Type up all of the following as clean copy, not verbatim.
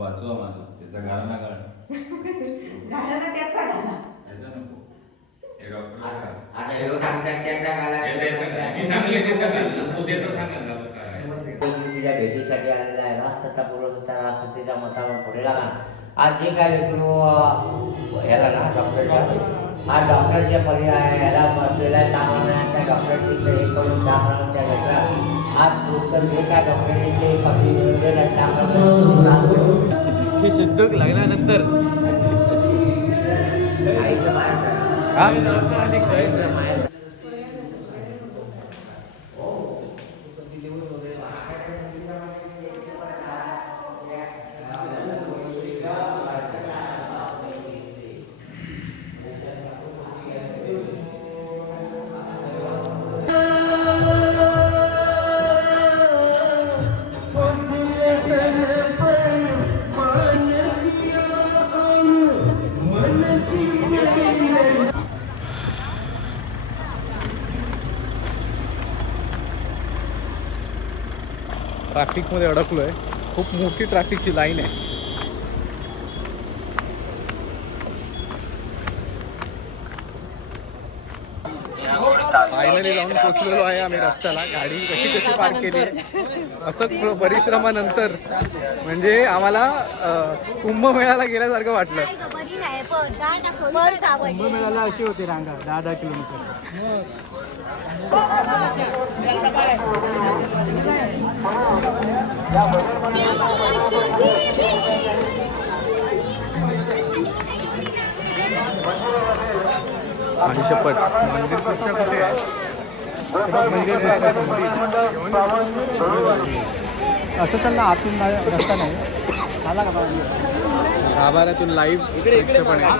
वाचवा माझं त्याचा गाणं ना गाणं त्याचा नको तुझ्या भेटीसाठी आलेला आहे राष्ट्रपूर्वचा राष्ट्रतेच्या मतावर पुढे लागला. आज जे काय लेकरू ह्याला ना डॉक्टरच्या हा डॉक्टरच्या पर्याय ह्याला बसलेला त्याप्रमाणे त्या डॉक्टरची हे करून त्याप्रमाणे त्या लेकरा आज पुस्तक जे काय डॉक्टरचे पदवी मिळवलेलं आहे त्याप्रमाणे शिद्दूक लागल्यानंतर आईचं माहेर माहेर ट्रॅफिकमध्ये अडकलो आहे. खूप मोठी ट्रॅफिकची लाईन आहे. फायनली जाऊन पोचलेलो आहे आम्ही रस्त्याला. गाडी कशी कशी पार्क केली अथक परिश्रमानंतर. म्हणजे आम्हाला कुंभमेळ्याला गेल्यासारखं वाटलं. कुंभमेळ्याला अशी होती रांगा 10-10 किलोमीटर. आणि शपथ मंदिर कुठच्या कुठे आहे. असं त्यांना आतून रस्ता नाही आला का गाभाऱ्यातून लाईव्ह प्रक्षेपण आहे.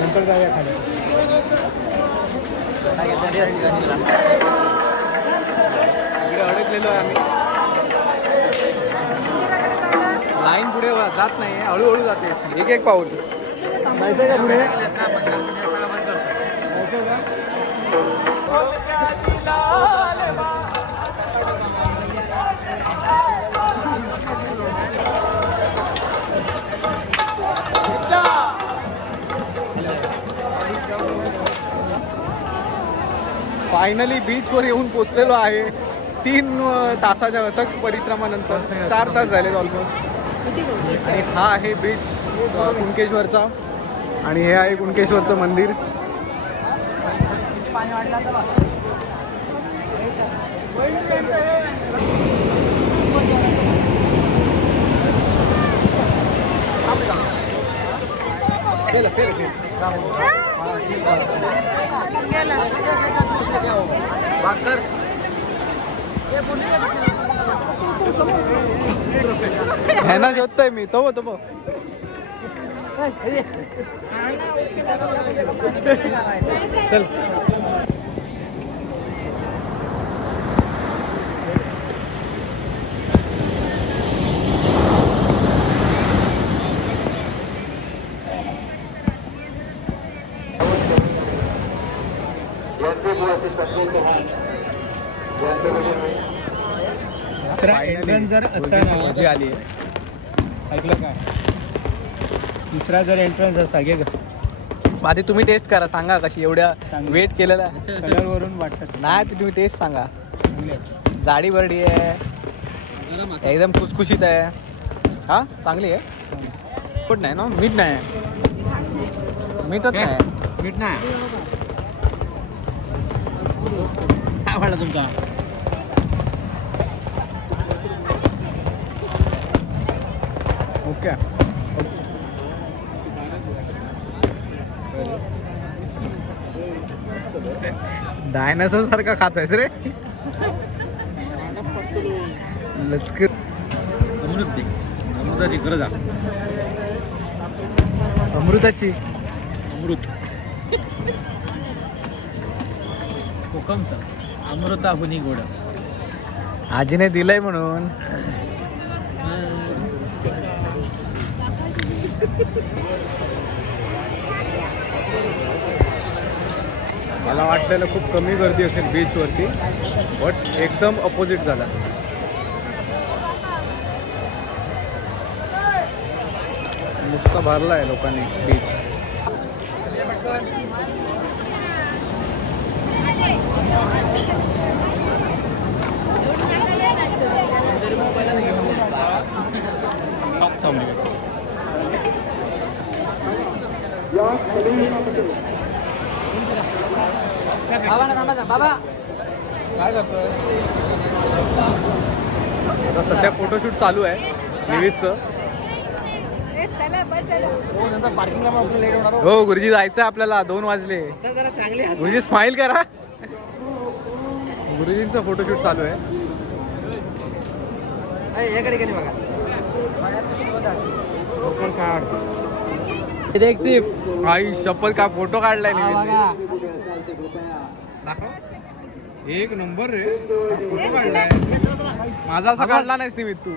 नंतर जाऊया खाली. इकडे अडकलेलो आहे आम्ही. लाईन पुढे जात नाही, हळूहळू जाते. एक एक पाऊल. जायचं का पुढे. फायनली बीचवर येऊन पोचलेलो आहे. 3 तासाच्या अथक परिश्रमानंतर 4 तास झाले ऑलमोस्ट. आणि हा आहे बीच कुणकेश्वरचा. आणि हे आहे कुणकेश्वरचं मंदिर. ह्याना शोधतोय मी. तो चल. जर असताना मजा आली आहे. ऐकलं का दुसरा जर एंट्रन्स असता घे आधी तुम्ही टेस्ट करा. सांगा कशी. एवढ्या वेट केलेला कलरवरून वाटतं नाही. ते तुम्ही टेस्ट सांगा. जाडी बरडी आहे एकदम खुसखुशीत आहे. हा चांगली आहे. कुठ नाही ना. मीठ नाही. मीठच नाही. मीठ नाही. काय वाटलं तुमचा. ओके. डायनासोर सारखा खात आहेस रे. लचकर. अमृताची गरज आहे. अमृताची. अमृत कोकमचा अमृता हुनी गोड. आजीने दिलंय म्हणून. मला वाटलेलं खूप कमी गर्दी असेल बीचवरती, बट एकदम अपोजिट झाला. नुसता भरला आहे लोकांनी बीच. आता सध्या फोटोशूट चालू आहे निविदचं. हो गुरुजी जायचं आहे आपल्याला, 2 वाजले. गुरुजी स्माइल करा. गुरुजींचा फोटोशूट चालू आहे. आई शपथ का फोटो काढलाय एक नंबर रे. फोटो काढलाय माझा असा काढला नाहीस निमित्त तू.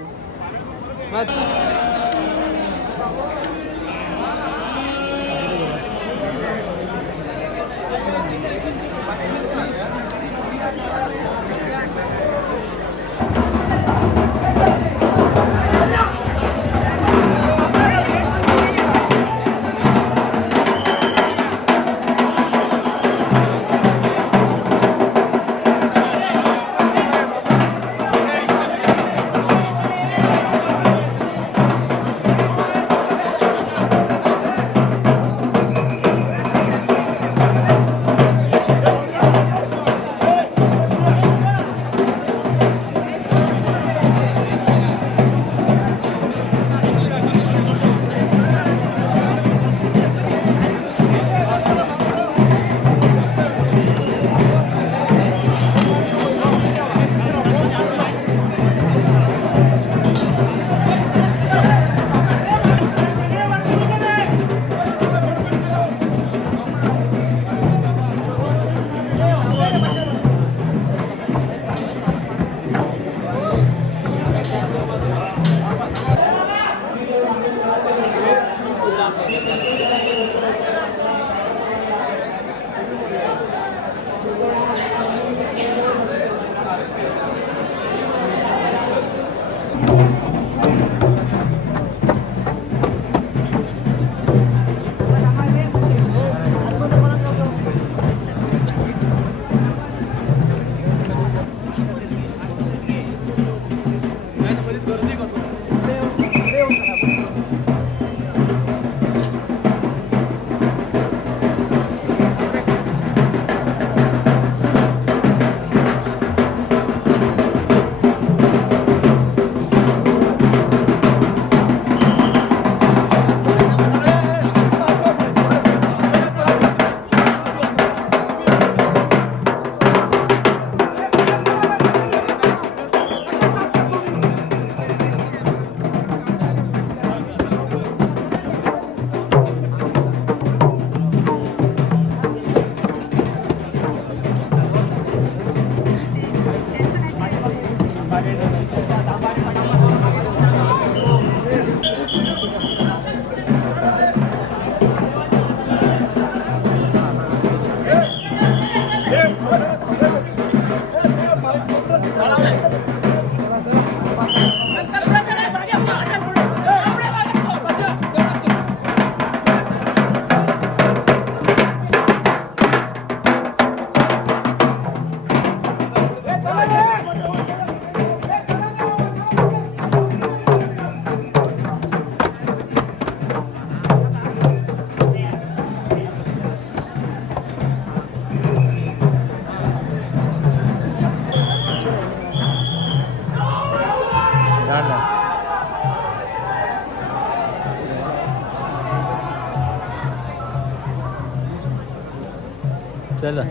चला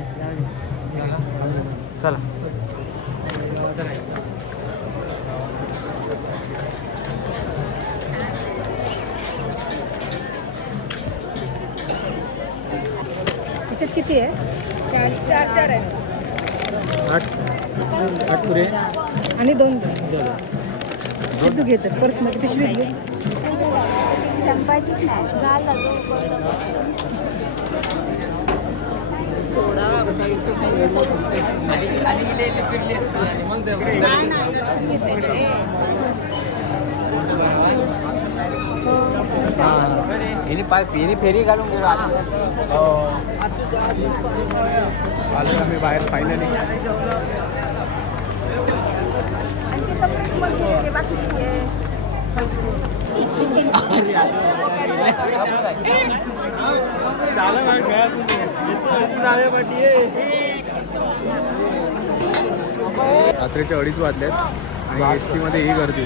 चला. त्याच्यात किती आहे? चार आहे. 8 पुरे आणि 2 सिद्धू घेतात पर्समध्ये पिशवी घे. संपायचीच नाही हिने फेरी घालून गेलो आलो आम्ही बाहेर फायनली. रात्रीचे 2:30 वाजलेत आणि एस टी मध्ये ही गर्दी.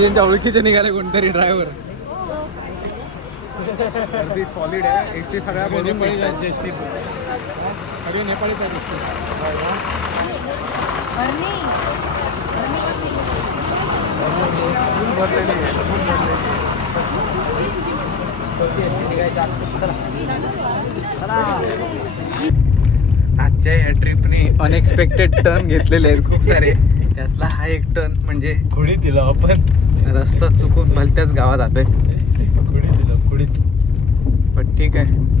त्यांच्या ओळखीचे निघाले कोणतरी ड्रायव्हर. गर्दी सॉलिड आहे. एस टी सगळ्या भरून आजच्या या ट्रिपने अनएक्सपेक्टेड टर्न घेतलेले आहेत खूप सारे. त्यातला हा एक टर्न म्हणजे खुडीत दिलं आपण रस्ता चुकून भलत्याच गावात आलोय. खुडीत दिलं खुडीत. पण ठीक आहे.